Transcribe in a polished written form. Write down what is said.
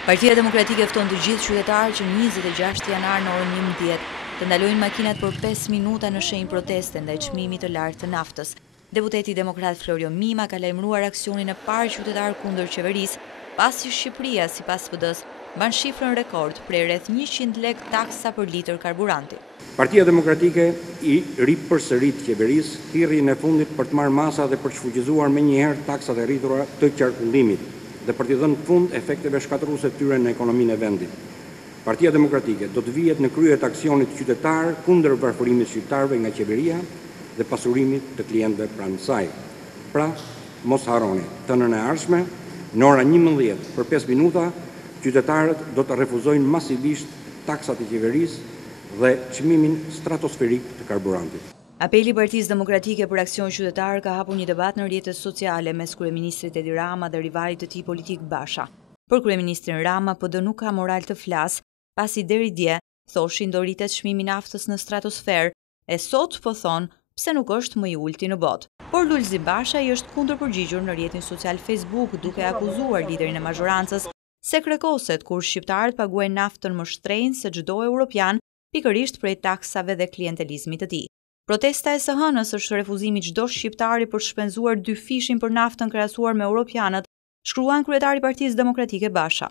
Partia Demokratike fton të gjithë qytetarët që 26 janar në orën 11 të ndalojnë makinat për 5 minuta në shenjë proteste ndaj çmimit të lartë të naftës. Deputeti demokrat Florio Mima ka lajmëruar aksionin e parë qytetar kundër qeverisë, pasi Shqipëria, sipas PD-s, mban shifrën rekord prej rreth 100 lek taksa për litër karburanti. Partia Demokratike i ripërsërit qeverisë thirrjen e fundit për të marrë masa dhe për të shfuqizuar menjëherë taksat e rritura të qarkullimit dhe për t'i dhënë fund efekteve shkatërruese të tyre në ekonominë e vendit. Partia Demokratike do të vihet në krye të aksionit qytetar kundër varfërimit shqiptarëve nga qeveria dhe pasurimit të klientëve pranë saj. Pra, mos harroni, të hënën e ardhshme, në ora 11 për 5 minuta, qytetarët do të refuzojnë masivisht taksat e qeverisë dhe çmimin stratosferik të karburantit. Apeli i Partisë Demokratike për Aksion Qytetar ka hapur një debat në rrjetet sociale mes kryeministrit Edi Rama dhe rivalit të tij politik Basha. Për kryeministrin Rama, PD nuk ka moral të flas, pasi deri dje thoshin do rritet çmimi i naftës në stratosferë, e sot po thon pse nuk është më i ulti në botë. Por Lulzi Basha i është kundërpërgjigjur në rrjetin social Facebook duke akuzuar liderin e mazhorancës se krekoset kur shqiptarët paguajnë naftën më shtrenjtë se çdo europian, pikërisht prej taksave dhe klientelizmit të tij. Protesta e së hënës është refuzimi çdo shqiptari për të shpenzuar 2 fishin për naftën krahasuar me europianët, shkruan kryetari i Partisë Demokratike Basha.